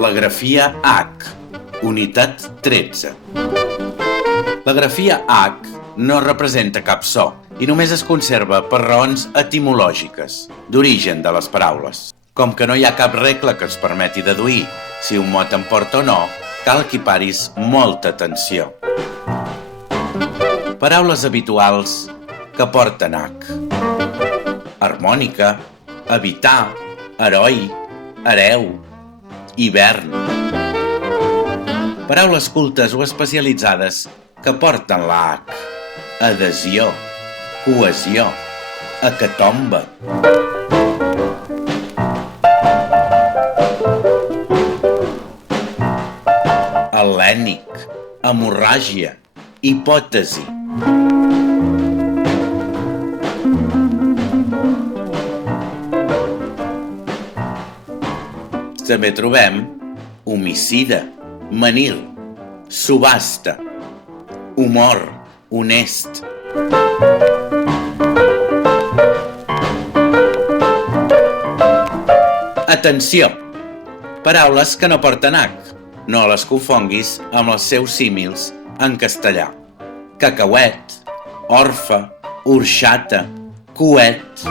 La grafia H, unitat 13. La grafia H no representa cap so i només es conserva per raons etimològiques, d'origen de les paraules. Com que no hi ha cap regla que ens permeti deduir si un mot en porta o no, cal que hi paris molta atenció. Paraules habituals que porten H: harmònica, habitar, heroi, hereu, hivern. Paraules cultes o especialitzades que porten la H: adhesió, cohesió, hecatombe. Hel·lènic, hemorràgia, hipòtesi. També trobem homicida, menhir, subhasta, humor, honest. Atenció! Paraules que no porten H. No les confonguis amb els seus símils en castellà. Cacauet, orfe, orxata, coet.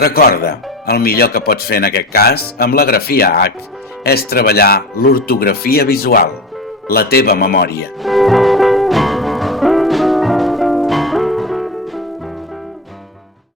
Recorda, el millor que pots fer en aquest cas, amb la grafia H, és treballar l'ortografia visual, la teva memòria.